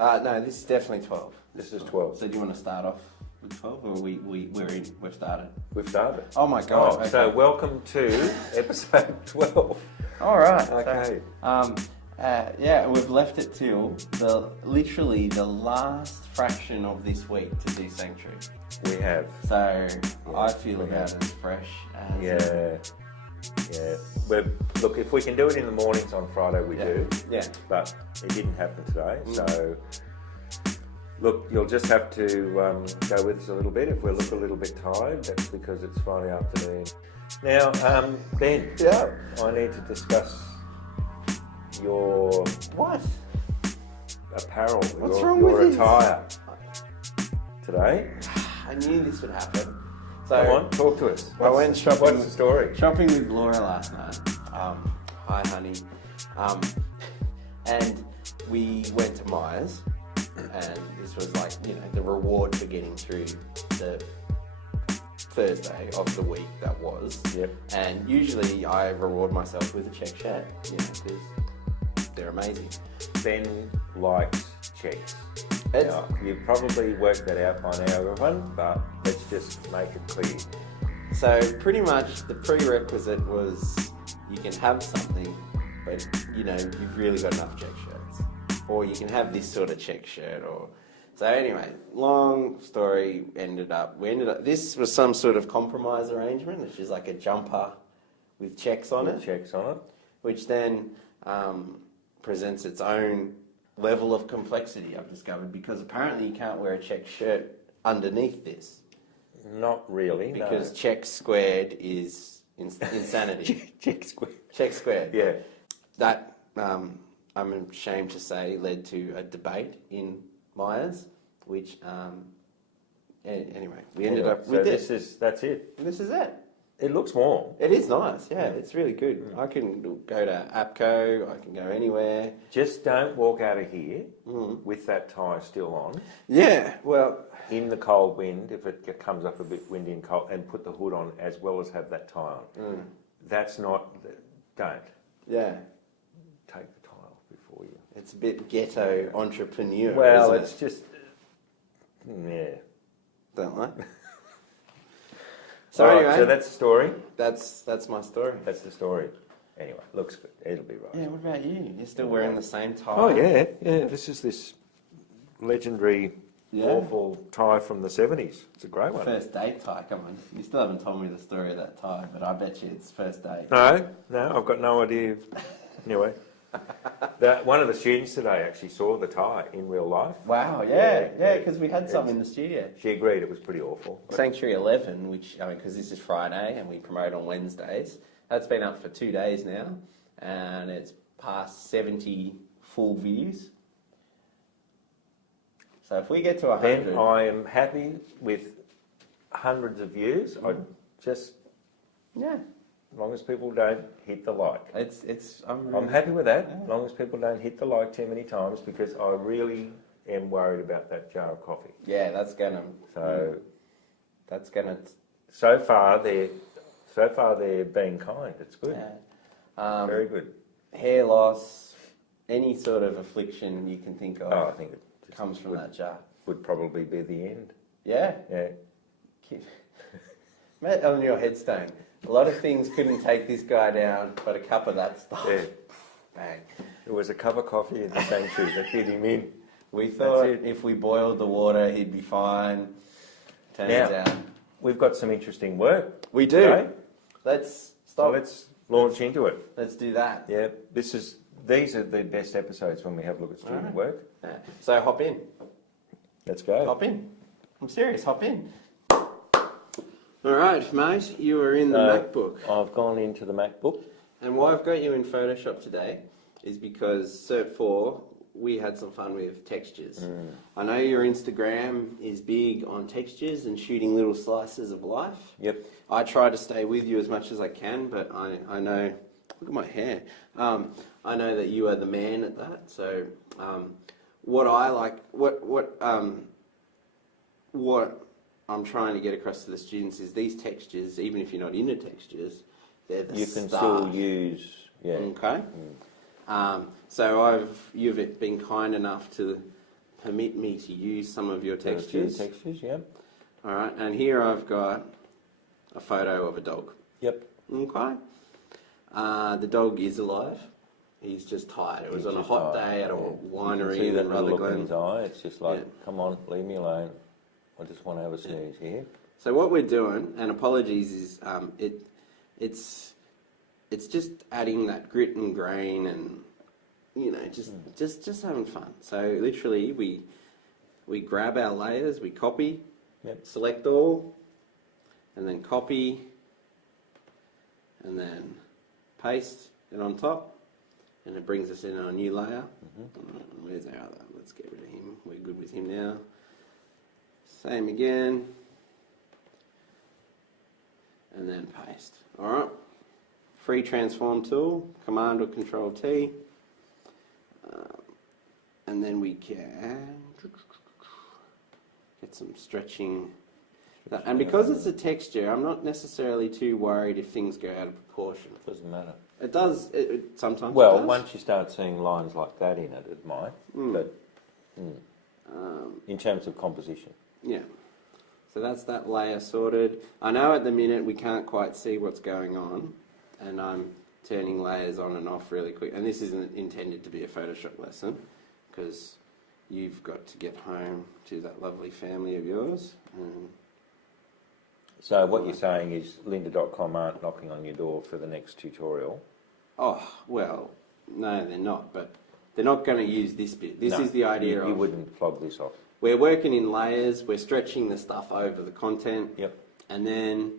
No, this is definitely 12. This is 12. So do you want to start off with 12, or we've started? We've started. Oh my God! Okay. So welcome to episode 12. All right. Okay. Yeah, we've left it till literally the last fraction of this week to do Sanctuary. We have. So I feel about as fresh as... Yeah. Look, if we can do it in the mornings on Friday, we do. Yeah. But it didn't happen today. So, look, you'll just have to go with us a little bit. If we look a little bit tired, that's because it's Friday afternoon. Now, Ben. Yeah. I need to discuss your... What? Apparel. What's wrong your with attire. Today. I knew this would happen. So Come on, talk to us. I went shopping. What's the story? Shopping with Laura last night. Hi, honey. And we went to Myers, and this was like, the reward for getting through the Thursday of the week that was. Yep. And usually I reward myself with a check shirt, because they're amazing. Ben likes checks. Now, you've probably worked that out by now, everyone, but let's just make it clear. So pretty much the prerequisite was you can have something, but you've really got enough check shirts, or you can have this sort of check shirt, or so anyway. Long story. We ended up. This was some sort of compromise arrangement, which is like a jumper with checks on it. Checks on it, which then presents its own level of complexity, I've discovered, because apparently you can't wear a check shirt underneath this. Not really, because check squared is insanity. Check squared. Check squared. Yeah. That, I'm ashamed to say, led to a debate in Myers, which, anyway, we ended up with this. That's it. This is it. It looks warm. It is nice, yeah. It's really good. I can go to APCO, I can go anywhere. Just don't walk out of here with that tie still on. Yeah, well... In the cold wind, if it comes up a bit windy and cold, and put the hood on as well as have that tie on. That's not... Don't. Yeah. Take the tie off before you... It's a bit ghetto entrepreneur, well, isn't it's just... Yeah. Don't like. So right, anyway, so that's the story. That's my story. That's the story. Anyway, looks good. It'll be right. Yeah. What about you? You're still wearing the same tie? Oh yeah. This is this legendary, awful tie from the 70s. It's a great one. First date tie. Come on, you still haven't told me the story of that tie, but I bet you it's first date. No, I've got no idea. Anyway, one of the students today actually saw the tie in real life. Wow. Yeah. Because we had some in the studio. She agreed it was pretty awful. Sanctuary 11, which because this is Friday and we promote on Wednesdays. That's been up for 2 days now, and it's past 70 full views. So if we get to 100... Then I am happy with hundreds of views. I just... Yeah. As long as people don't hit the like. I'm happy with that, as long as people don't hit the like too many times, because I really am worried about that jar of coffee. Yeah, that's going to... So... That's going to... So far, they're being kind. It's good. Yeah. Very good. Hair loss, any sort of affliction you can think of. I think it comes from that jar. Would probably be the end. Yeah? Yeah. Mate, on your headstone, a lot of things couldn't take this guy down, but a cup of that stuff. Yeah. Bang. It was a cup of coffee in the sanctuary that did him in. We thought if we boiled the water, he'd be fine. Turns out... We've got some interesting work. We do. Today. Let's launch into it. Let's do that. Yeah, these are the best episodes when we have a look at student work. Yeah. So hop in. Let's go. Hop in. I'm serious, hop in. All right, mate, you are in the MacBook. I've gone into the MacBook. And why I've got you in Photoshop today is because Cert 4, we had some fun with textures. I know your Instagram is big on textures and shooting little slices of life. Yep. I try to stay with you as much as I can, but I know, look at my hair. I know that you are the man at that. So what I like, what I'm trying to get across to the students is these textures, even if you're not into textures, they're the You can stuff. still use, Okay. So you've been kind enough to permit me to use some of your There are a few textures. textures, yep. All right, and here I've got a photo of a dog. Yep. Okay. The dog is alive. He's just tired. It was He's on a just hot tired, day at a yeah. You can winery see that in little look in Rutherglen. his eye. It's just like, Yeah. come on, leave me alone. I just want to have a snooze here. So what we're doing, and apologies, is it's just adding that grit and grain, and just having fun. So literally, we grab our layers, we copy, Yep. select all, and then copy, and then paste it on top, and it brings us in on a new layer. Where's our other? Let's get rid of him. We're good with him now. Same again. And then paste. Alright. Free transform tool, Command or Control T. And then we can get some stretching. And because it's a texture, I'm not necessarily too worried if things go out of proportion. Doesn't matter. It does, it sometimes Well, it does. once you start seeing lines like that in it, it might. But in terms of composition. Yeah. So that's that layer sorted. I know at the minute we can't quite see what's going on, and I'm turning layers on and off really quick. And this isn't intended to be a Photoshop lesson, because you've got to get home to that lovely family of yours. So what you're saying is lynda.com aren't knocking on your door for the next tutorial? Oh, well, no, they're not, but they're not going to use this bit. This is the idea you of... wouldn't flog this off. We're working in layers, we're stretching the stuff over the content, Yep. and then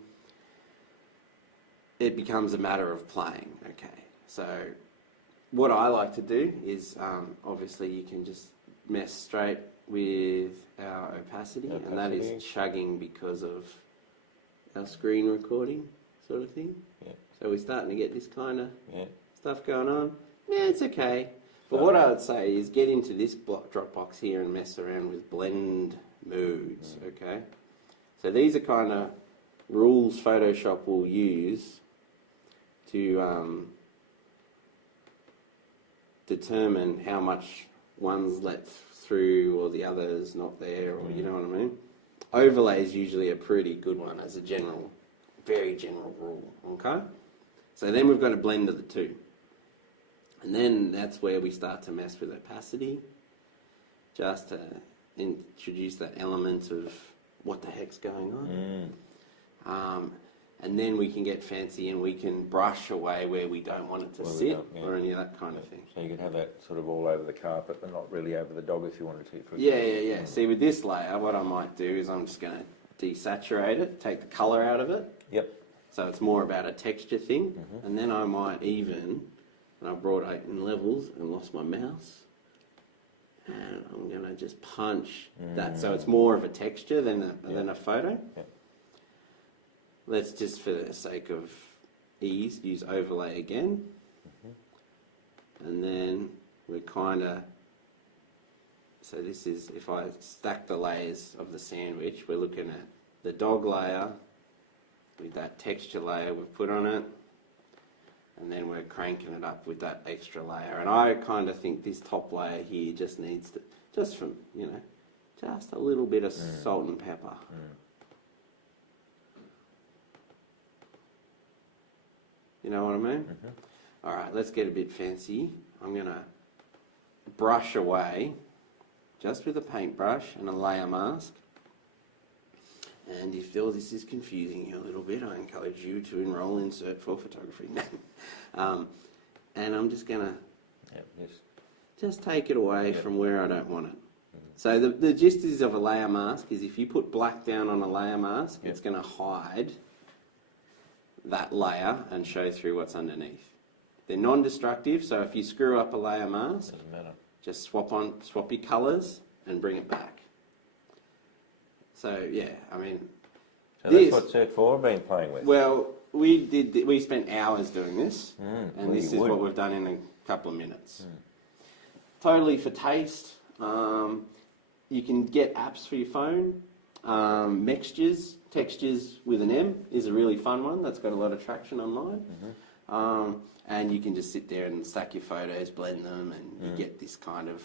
it becomes a matter of playing, okay? So what I like to do is, obviously you can just mess straight with our opacity, and that is chugging because of our screen recording sort of thing. Yeah. So we're starting to get this kind of Yeah. stuff going on. Yeah, it's okay. But what I would say is get into this Dropbox here and mess around with blend moods, okay? So these are kind of rules Photoshop will use to determine how much one's let through or the other's not there, or you know what I mean? Overlay is usually a pretty good one as a general, very general rule, okay? So then we've got a blend of the two. And then that's where we start to mess with opacity, just to introduce that element of what the heck's going on. And then we can get fancy and we can brush away where we don't want it to sit or any of that kind of thing. So you could have that sort of all over the carpet, but not really over the dog if you wanted to. For Yeah. See, with this layer, what I might do is I'm just going to desaturate it, take the colour out of it. Yep. So it's more about a texture thing. And then I might even... And I brought 8 in levels and lost my mouse. And I'm going to just punch that. So it's more of a texture than a photo. Yep. Let's just, for the sake of ease, use overlay again. And then we're kind of... So this is, if I stack the layers of the sandwich, we're looking at the dog layer with that texture layer we've put on it. And then we're cranking it up with that extra layer. And I kind of think this top layer here just needs to, just from, just a little bit of salt and pepper. You know what I mean? All right, let's get a bit fancy. I'm going to brush away just with a paintbrush and a layer mask. And if all this is confusing you a little bit, I encourage you to enroll in Cert for Photography. And I'm just going to just take it away from where I don't want it. So the gist is of a layer mask is if you put black down on a layer mask, it's going to hide that layer and show through what's underneath. They're non-destructive, so if you screw up a layer mask, Doesn't matter. just swap your colours and bring it back. So yeah, I mean, So that's what Cert 4 have been playing with. Well, we spent hours doing this, and well, this is you would. what we've done in a couple of minutes. Totally for taste. You can get apps for your phone. Mextures, textures with an M is a really fun one. That's got a lot of traction online. And you can just sit there and stack your photos, blend them, and you get this kind of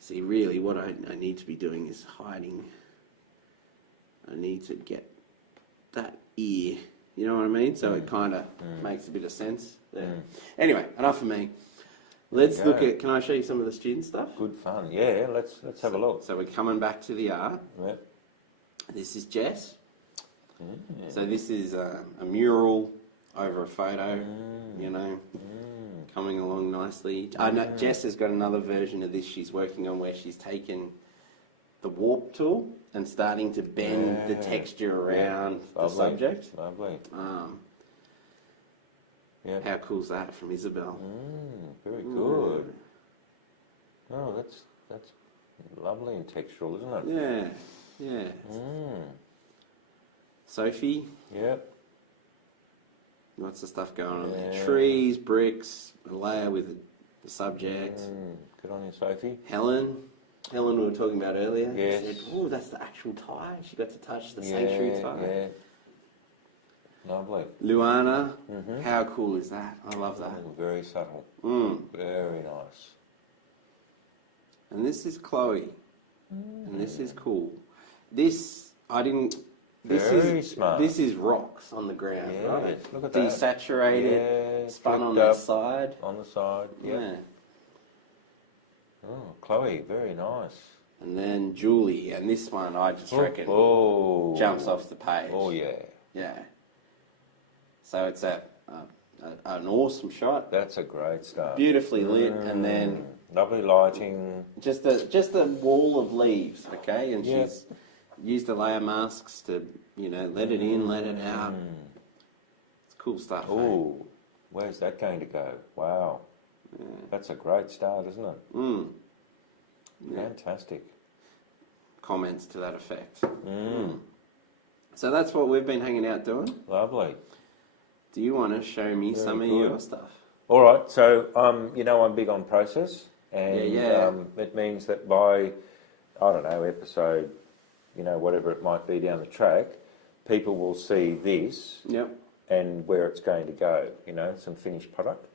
See, really, what I need to be doing is hiding. I need to get that ear. You know what I mean? So it kind of makes a bit of sense there. Anyway, enough of me. Let's look at. Can I show you some of the student stuff? Good fun. Yeah, let's have a look. So we're coming back to the art. Yep. This is Jess. So this is a mural over a photo. You know, coming along nicely. I know Jess has got another version of this she's working on where she's taken the warp tool and starting to bend the texture around the subject. Lovely. How cool's that from Isabel? Very good. Oh, that's lovely and textural, isn't it? Yeah. Sophie, Yep. lots of stuff going on there. Trees, bricks, a layer with the subject. Good on you, Sophie. Helen we were talking about earlier. Yes. Said, oh, that's the actual tie. She got to touch the sanctuary tie. Yeah. Lovely. Luana, how cool is that? I love that. Very subtle. Very nice. And this is Chloe. And this is cool. This, I didn't... Very smart. This is rocks on the ground, right? Look at that. Desaturated, spun on flipped the up side. On the side, Yeah. Oh, Chloe, very nice. And then Julie, and this one I just reckon jumps off the page. Oh, yeah. Yeah. So it's an awesome shot. That's a great start. Beautifully lit, and then lovely lighting. just a wall of leaves, okay? And she's used the layer masks to, let it in, let it out. It's cool stuff. Oh, where's that going to go? Wow. Yeah. That's a great start, isn't it? Fantastic. Comments to that effect. So that's what we've been hanging out doing. Lovely. Do you want to show me some of your stuff? All right. So, I'm big on process, and it means that by, episode, whatever it might be down the track, people will see this and where it's going to go. Some finished product.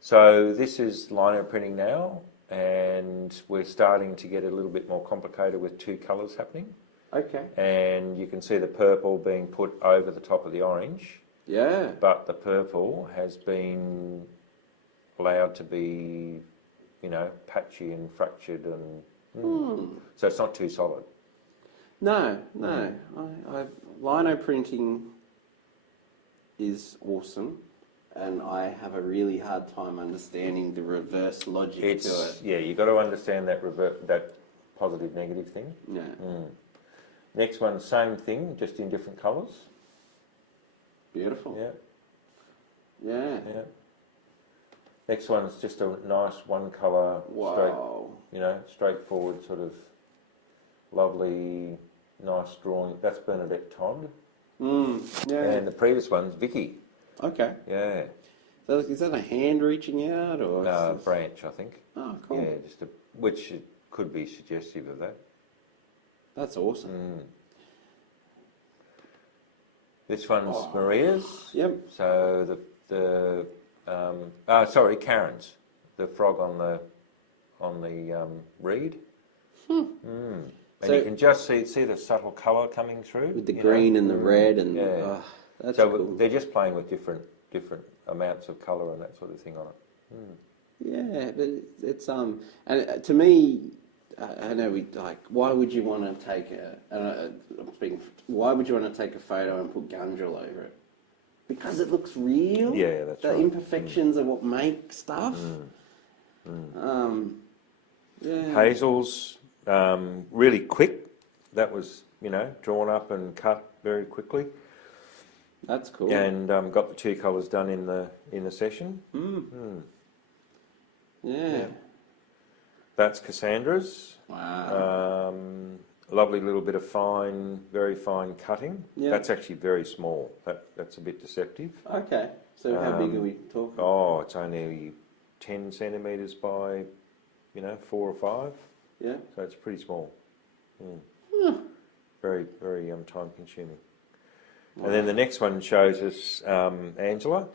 So this is lino printing now, and we're starting to get a little bit more complicated with two colours happening. Okay. And you can see the purple being put over the top of the orange. Yeah. But the purple has been allowed to be, patchy and fractured, and so it's not too solid. No. Lino printing is awesome. And I have a really hard time understanding the reverse logic to it. Yeah, you've got to understand that positive negative thing. Yeah. Next one, same thing, just in different colours. Beautiful. Yeah. Next one is just a nice one colour, straightforward sort of lovely, nice drawing. That's Bernadette Todd. Yeah. And the previous one's Vicky. Okay. Yeah. So is that a hand reaching out or? Branch, I think. Oh, cool. Yeah, which could be suggestive of that. That's awesome. This one's Maria's. Yep. So Karen's, the frog on the reed. And so you can just see the subtle colour coming through with the green and the red and that's so cool. They're just playing with different amounts of colour and that sort of thing on it. Yeah, but it's and to me, I know why would you want to take why would you want to take a photo and put Gunjal over it? Because it looks real. Yeah, that's the right. imperfections are what make stuff. Hazel's really quick. That was drawn up and cut very quickly. That's cool. And got the two colours done in the session. Yeah. That's Cassandra's. Wow. Lovely little bit of very fine cutting. Yeah. That's actually very small. That's a bit deceptive. Okay. So how big are we talking? Oh, it's only 10 centimetres by, 4 or 5. Yeah. So it's pretty small. Very, very time consuming. Wow. And then the next one shows us Angela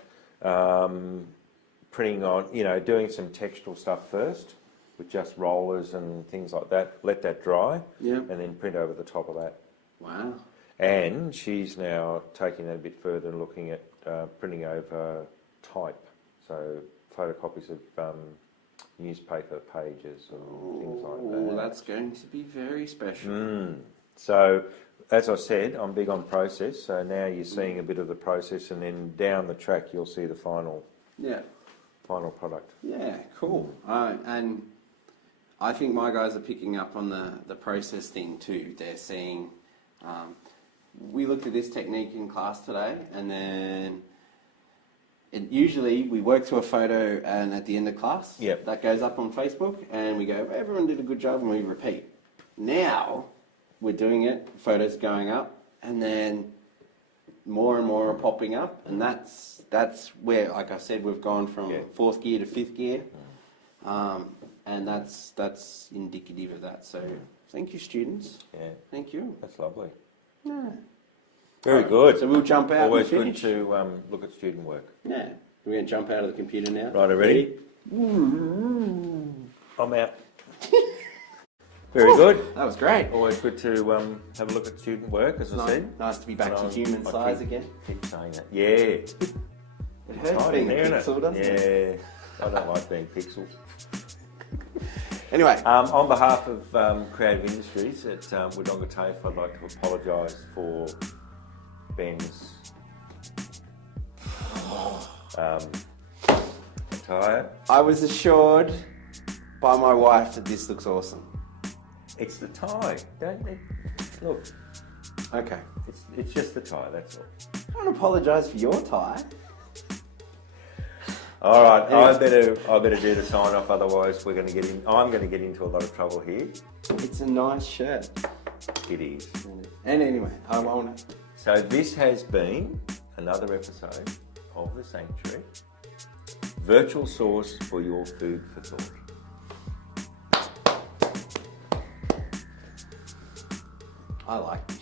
printing on, doing some textural stuff first. with just rollers and things like that. Let that dry, Yeah. and then print over the top of that. Wow. And she's now taking that a bit further and looking at printing over type, so photocopies of newspaper pages and things like Oh, that. that's going to be very special. So, as I said, I'm big on process. So now you're seeing a bit of the process, and then down the track you'll see the final Yeah. product. Yeah, cool. And I think my guys are picking up on the process thing too. They're seeing, we looked at this technique in class today, and then usually we work through a photo, and at the end of class, Yep. that goes up on Facebook, and we go, everyone did a good job, and we repeat. Now we're doing it, photos going up, and then more and more are popping up, and that's where, like I said, we've gone from fourth gear to fifth gear, and that's indicative of that. So thank you, students. Yeah, Thank you. that's lovely. Yeah. Very good. So we'll jump out Always and good finish. to look at student work. Yeah. We're going to jump out of the computer now. Right, ready? I'm out. Very good. That was great. Always good to have a look at student work, as I said. Nice to be back to And human I size keep- again. Keep saying that. Yeah. It hurts Exciting, being a isn't pixel, it? doesn't it? Yeah. I don't like being pixels. Anyway, On behalf of Creative Industries at Wodonga TAFE, I'd like to apologise for Ben's attire. I was assured by my wife that this looks awesome. It's the tie. Don't it? Look, Okay. it's just the tie. That's all. I don't apologise for your tie. All right, Anyway. I better do the sign off. Otherwise, I'm going to get into a lot of trouble here. It's a nice shirt. It is. And anyway, I want to. So this has been another episode of The Sanctuary, virtual source for your food for thought. I like this